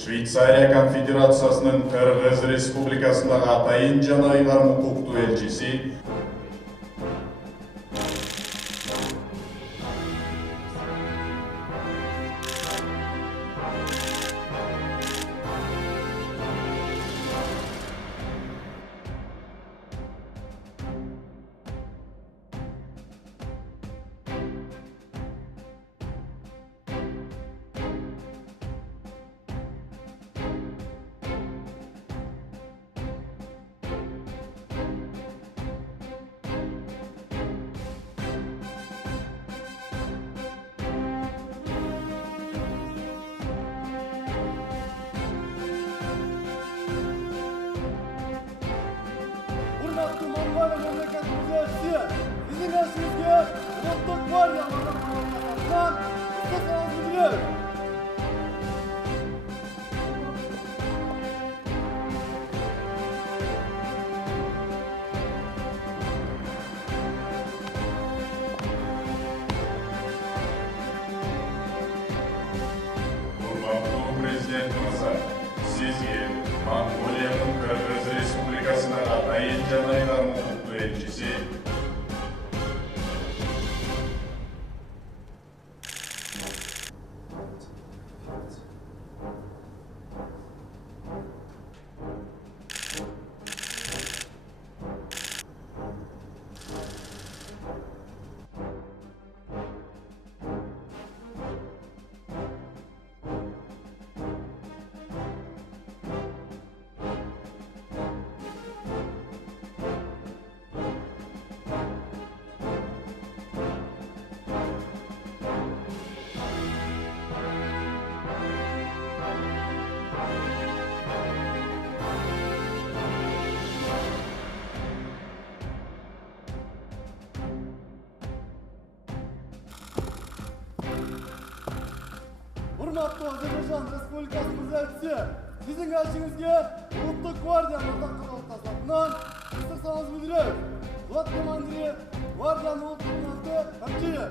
Швейцария Конфедерациясының Кыргыз Республикасындағы атайын жана ыйгарым укуктуу элчиси Mongolia memleketimize sizin karşınızda Ulusal Gvardiya Bakanlığı'ndan isterseniz biliyoruz. Урматтуу президент мырза, сизге Монголиянын Кыргыз Республикасына атайын жана ыйгарым укуктуу элчиси Hurmatlı Azerbaycan Respublikasımız elçisi, sizin karşınızda Ulusal Gvardiya Bakanlığı'ndan isterseniz biliyoruz. Lat komandiri, Gvardiyanın Ulusal Hemşire.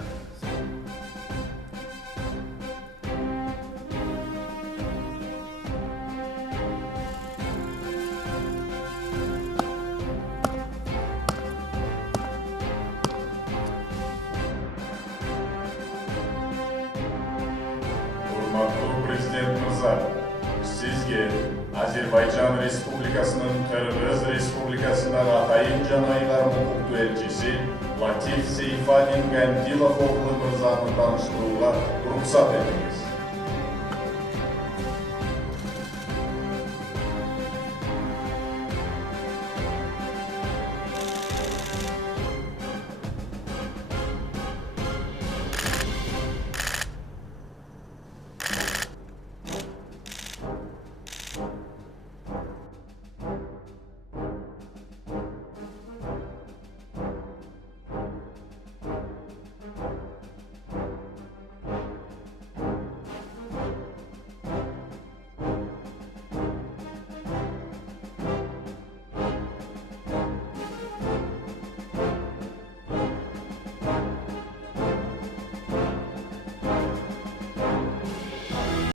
Урматтуу президент мырза, сизге Азербайжан Республикасынын Кыргыз Республикасындагы атайын жана ыйгарым укуктуу элчиси Латиф Сейфадин Гандилов оглу мырзаны тааныштырууга уруксат этиңиз.